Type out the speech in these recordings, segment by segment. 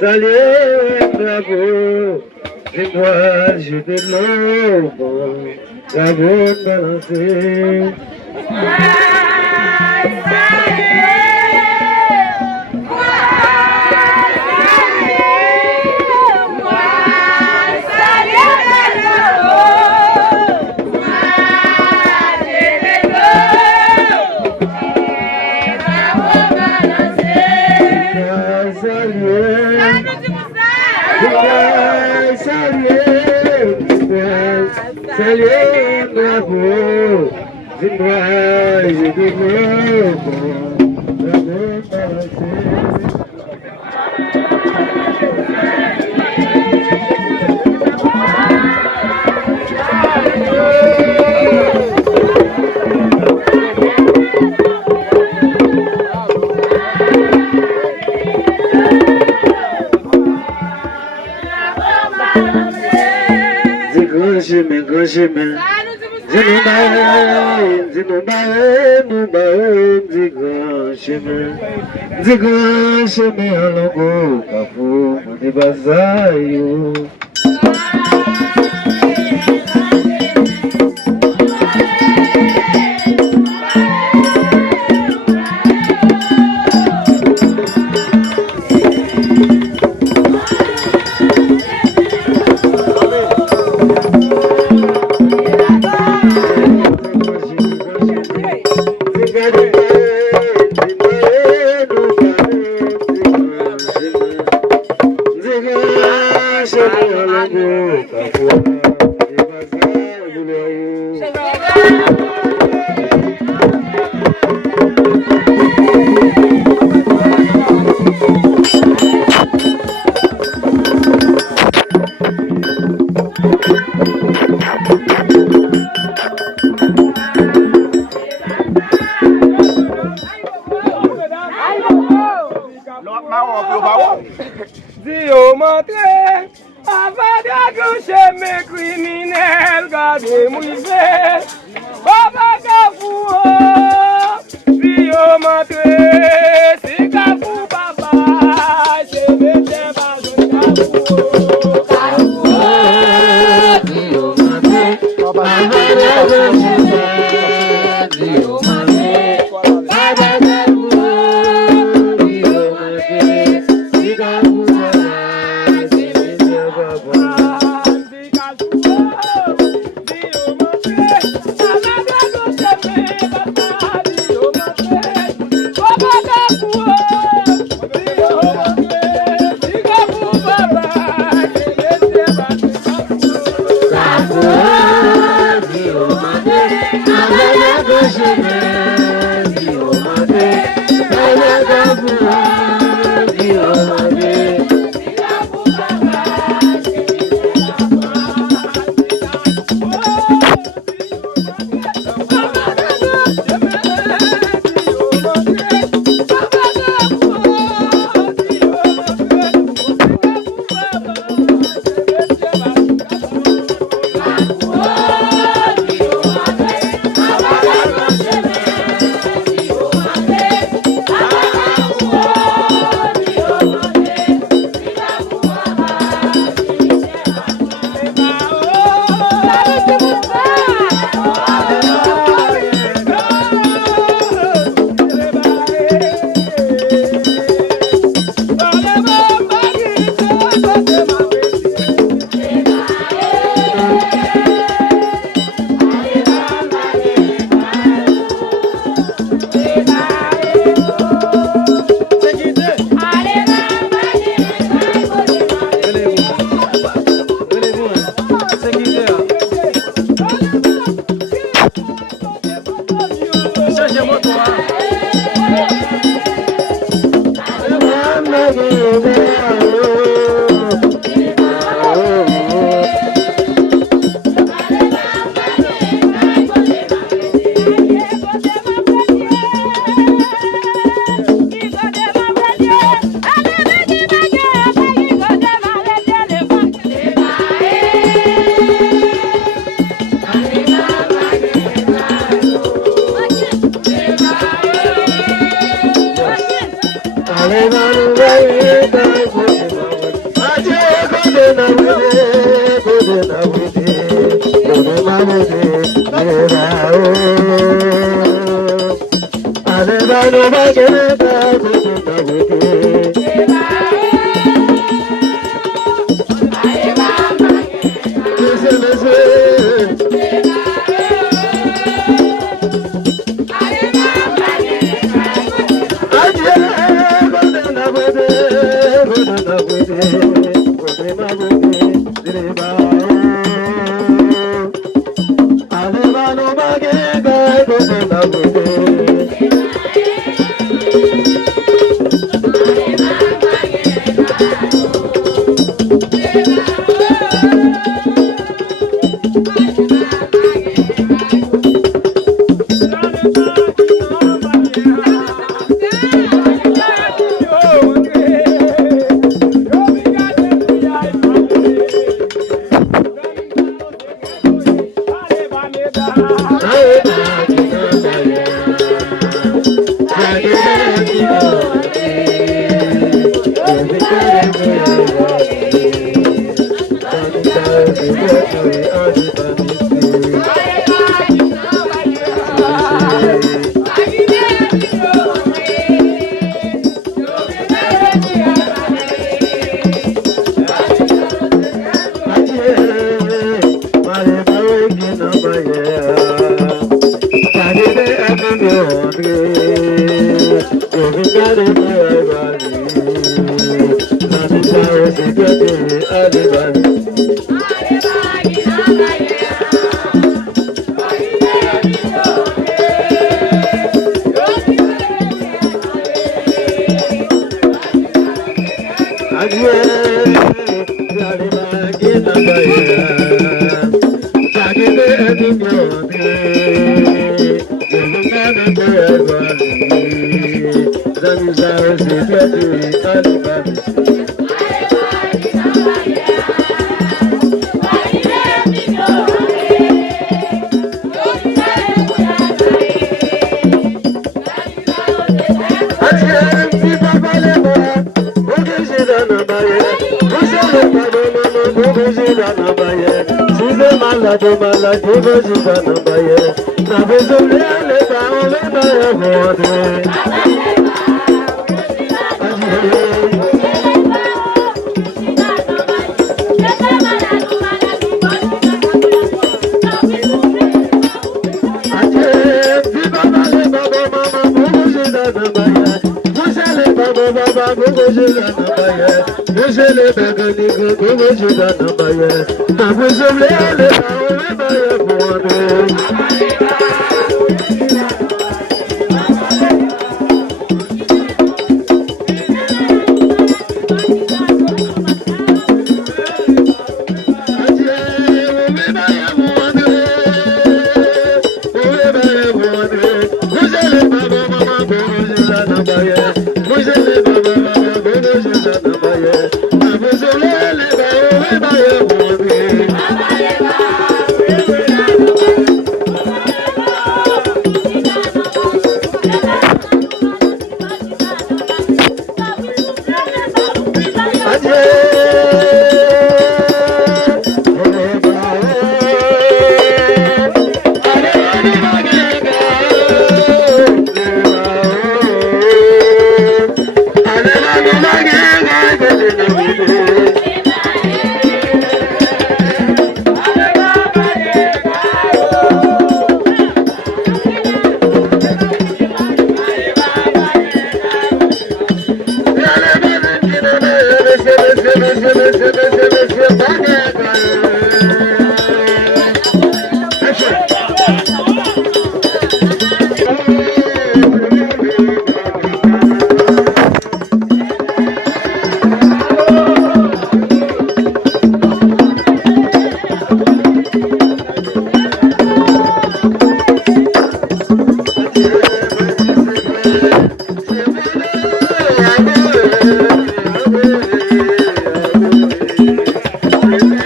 salut, bravo, dis-moi, je te l'offre, bravo, balancer. Salut, bravo, dis-moi, je te l'offre, bravo, balancer. Grand chemin, grand chemin, à l'engo, cafou, mon basaio. Dio montre, avant d'accrocher mes criminels, gardez-moi fait, papa Kafou, Dio montre, c'est Kafou papa, c'est le débat de Kafou. Kafou, Dio montre, avant d'accrocher, Dio montre, papa Kafou, Dio montre, c'est Kafou. Thank you.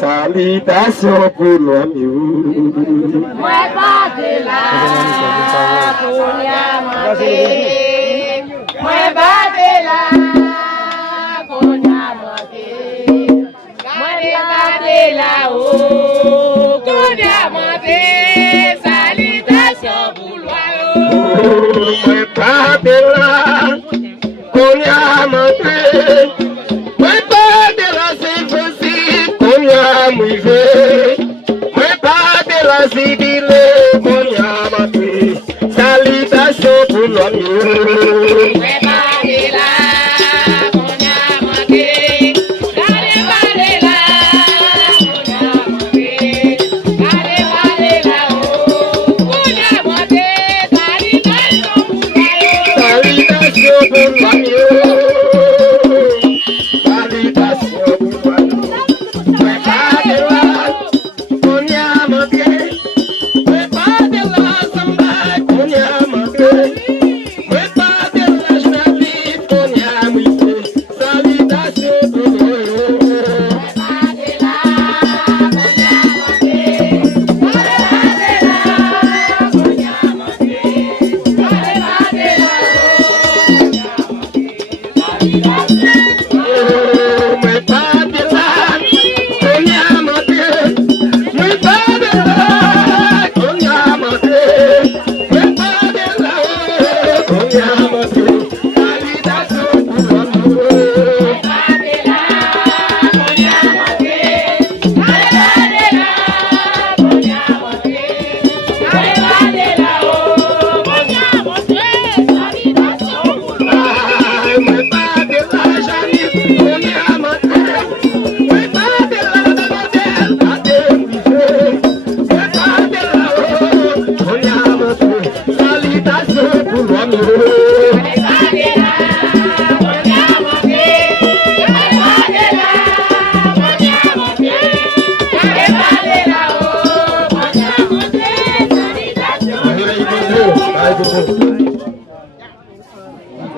Salutations pour l'homme. Moi pas de là, moi pas de là, moi pas de là, oh, salutations pour l'homme. Moi pas de là, qu'on y a monté. Salutations pour l'homme.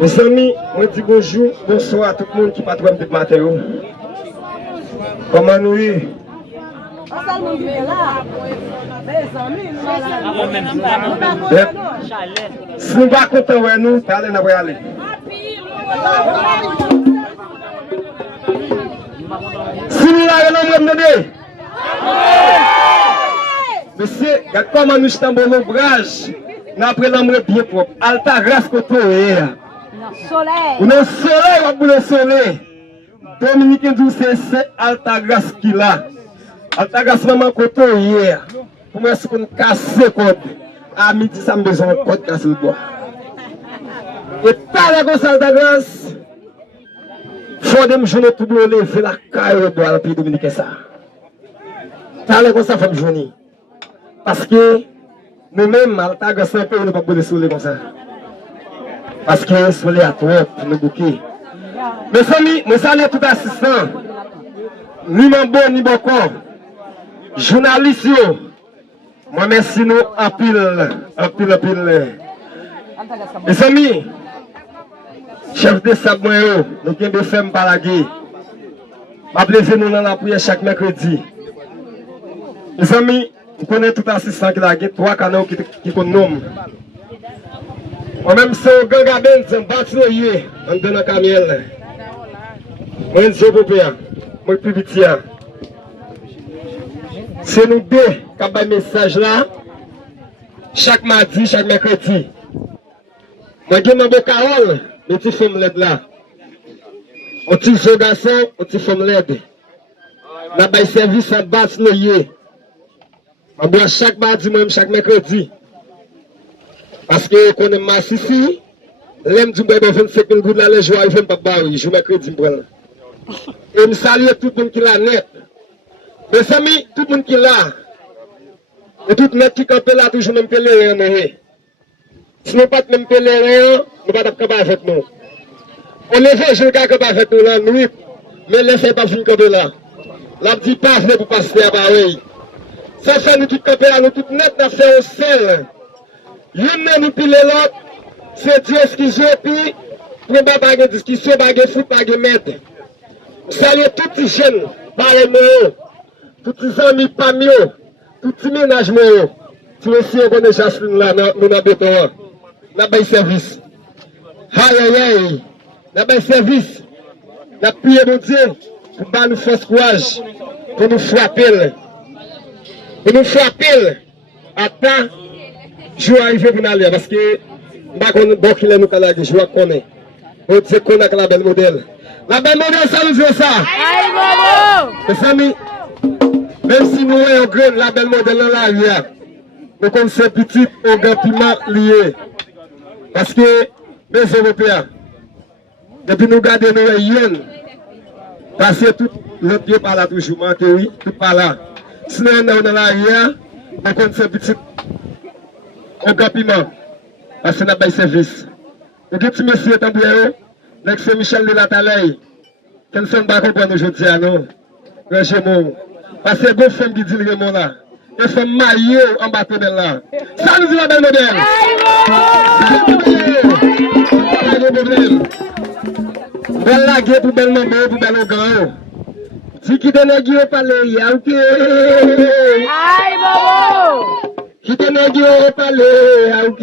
Mes amis, moi dis bonjour, bonsoir à tout le monde qui patronne de matin. Comment nous y? Si nous ne sommes pas contents de nous, allez, nous allons aller. Si nous allons aller, monsieur, comment nous sommes en ouvrage, nous apprenons l'amour bien propre. Alta grâce côté. Soleil. Ou le soleil, ou le soleil. Dominique dit c'est Alta grâce qu'il a. Alta grâce maman côté hier. Pour moi, c'est qu'on casse le code. À midi, ça me besoin de code casse le bois. Et par la grosse Alta grâce, faut que je ne tout lever la caille de la pays dominicain ça. Par la grosse ça, faut me joindre. Parce que nous-mêmes, Alta grâce, on ne peut pas le soleil comme ça. Parce que le soleil a trop pour nous bouquer. Mes amis, nous saluons tout assistant. Ni bon, ni bon corps. Journalistes, moi merci nous en pile. Mes amis, chef de Sabouin, nous avons des femmes par la guerre. Appelez nous dans la prière chaque mercredi. Mes amis, nous connaissons tout assistant qui a trois canaux qui connaissent. Moi-même, c'est un gang à ben, c'est un bâtiment, on donne un camiel. Moi, je suis européen, moi, plus vite. C'est nous deux qui avons un message là, chaque mardi, chaque mercredi. Moi, je suis un carole, mais tu fais l'aide là. On tire ce garçon, on tire femme l'aide. On a un service à bâtiment. On boit chaque mardi, même chaque mercredi. Parce que on est masse ici, l'aime du bois 25 000 gouttes là, les jours arrivent pas barrer, je mercredi me prendre. Et me salue tout le monde qui l'a net. Mes amis, tout le monde qui l'a. Et tout le monde qui campe là, toujours même pèlerin. Si nous pas même pèlerin, nous pas capable avec nous. On est fait, je ne peux pas avec nous la nuit, mais laissez pas finir camper là. La dit pas pour passer à pareil. Ça fait nous tout camper là, nous tout net, nous fait au sel. Y'en nous pile l'autre, c'est Dieu qui joue, puis pour ne pas de discussion, pas de foot, pas de mettre. Salut tous les jeunes, parlez-moi, tous les amis, pas mieux, tous les ménages, tous les siens qu'on est Jasmine là, nous avons béton, nous avons service. Aïe aïe aïe, nous avons service, nous avons prié mon Dieu, pour nous faire courage, pour nous frapper. Pour nous frapper, à temps. Je vais arriver pour nous aller parce que je ne sais pas qui est nous calage, je connais. On dit qu'on a la belle modèle. La belle modèle, ça nous fait ça. Mes amis, même si nous avons grand la belle modèle dans l'arrière, nous connaissons petit au grand piment lié. Parce que mes Européens, depuis nous gardons nos yens, parce que tout le pied par là toujours, oui, tout par là. Sinon, on est dans l'arrière, nous connaissons petit. Au piment, parce que nous avons un service. Et que tu me suis tambouré, c'est Michel de la Talaye. Quel son va comprendre aujourd'hui, non? Parce que les femmes qui disent le mot là, les femmes maillées en bâton là. Ça nous dit la belle modèle. Belle lague pour belle nombre, pour belle grand. Si qui donne à parler, ya ok. Aïe, Bobo! Qui te nègre au palais, ok.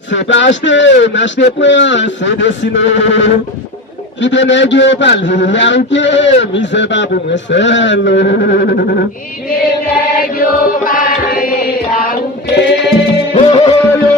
C'est pas acheter, m'acheter pour c'est dessiner. Qui te nègre au palais, ok. Misère pas pour moi, c'est l'eau. Qui te nègre au palais, ok. Oh, yo,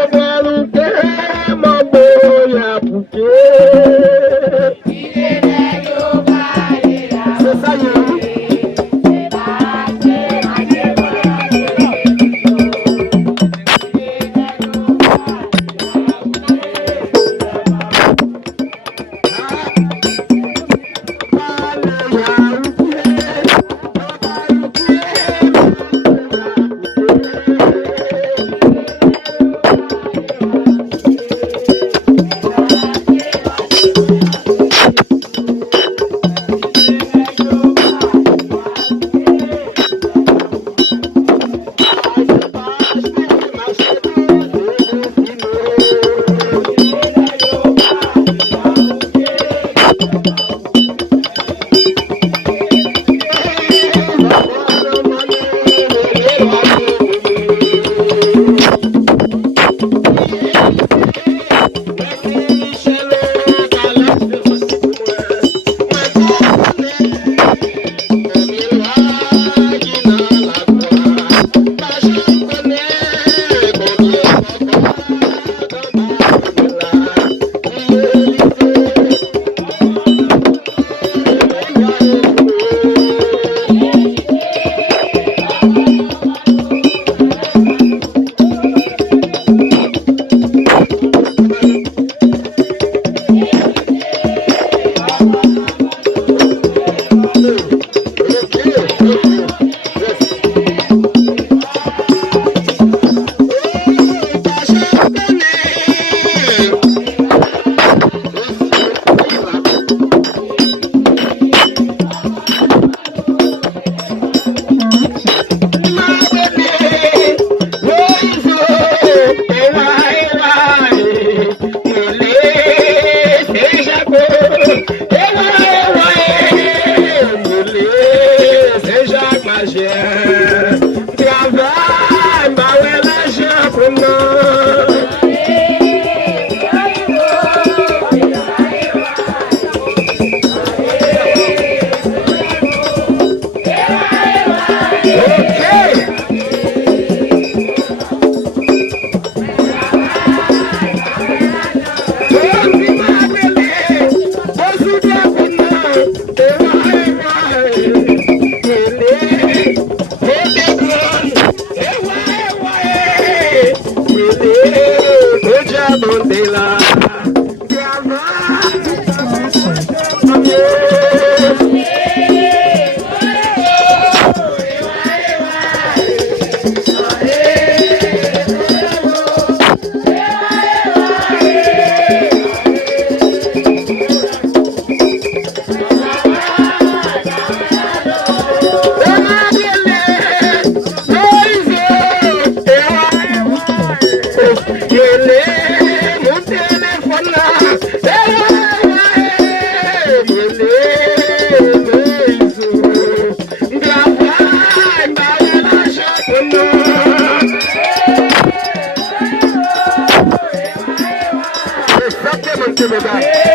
capte mon te medal.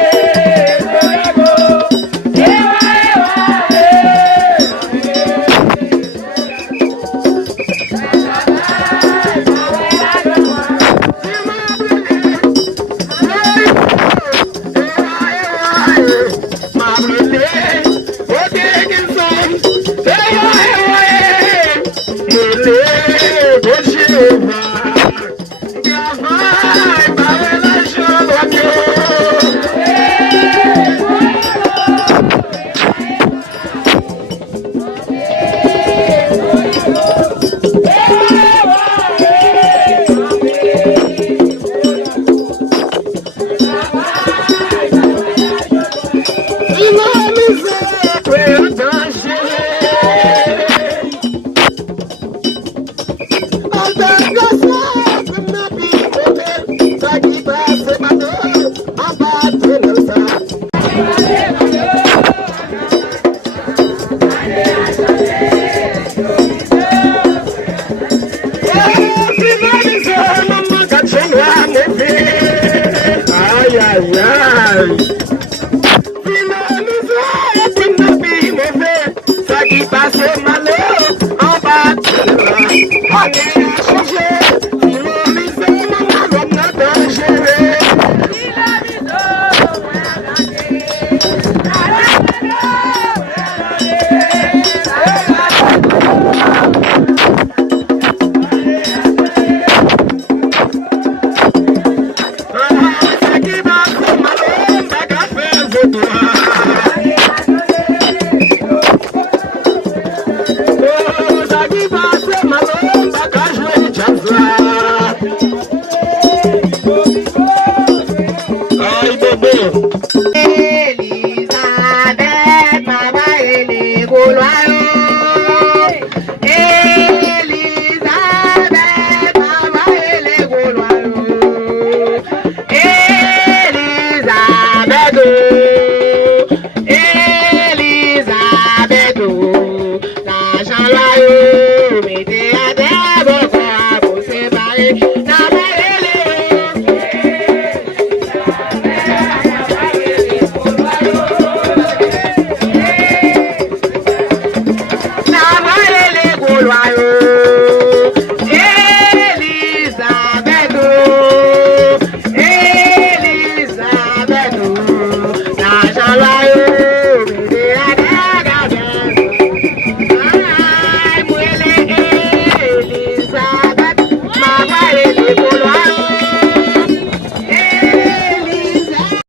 Ai, bebê.